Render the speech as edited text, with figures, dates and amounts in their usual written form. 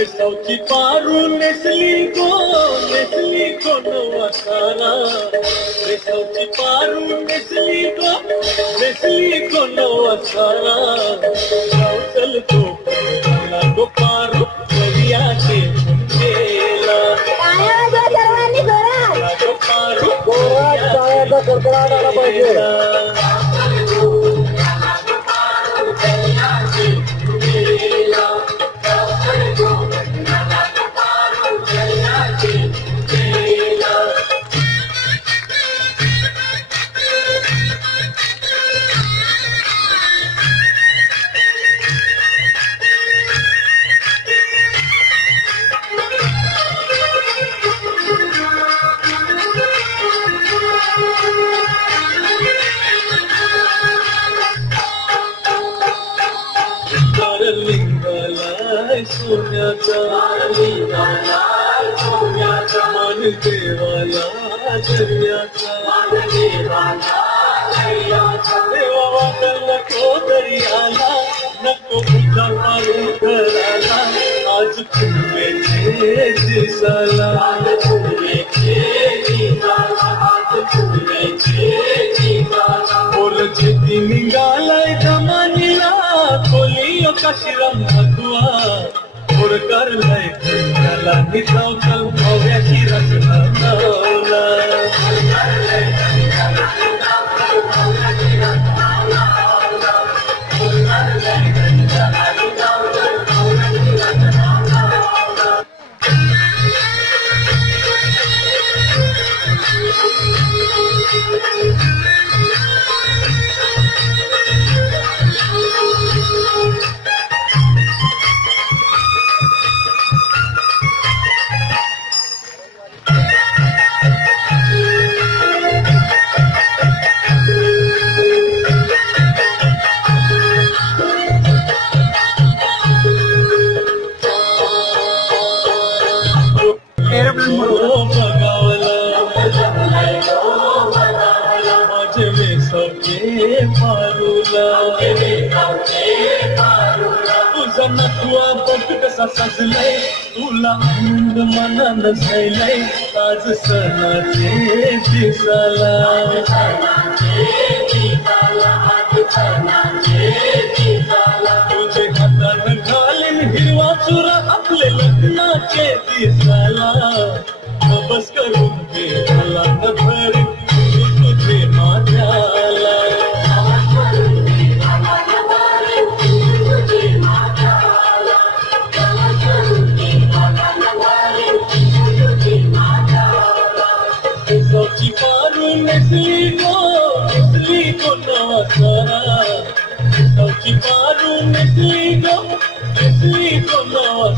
बेसावची पारू नेसली को नवा सारा बेसावची पारू नेसली को नवा सारा जाऊ चल तो गो पारू दरियाचे मुंडेला सर्वांनी जोरात गो पारू टाळ्याचा कडकडाट आला पाहिजे. सोन्याचा मान देवाला दर्याचा देवा वाटल नको दर्याला नको पुढचा पारू घराला आज फुलवेचे दिसाला बोल चेती निघालाय दमानीला खोली काशीराम भगवा और करलाय त्याला निजाव चल भव्याची रचना लावला तुझा नकुआ बघ कसा सजलाय तुला आनंद मनान झालाय आज सणाचे दिसाला तुझे हातान घालीन हिरवा चुरा आपले लग्नाचे दिसाला बस करून देवाला न भर तुझे माझ्याला बेसावची पारू नेसली को नवा सारा बेसावची पारू नेसली को नवा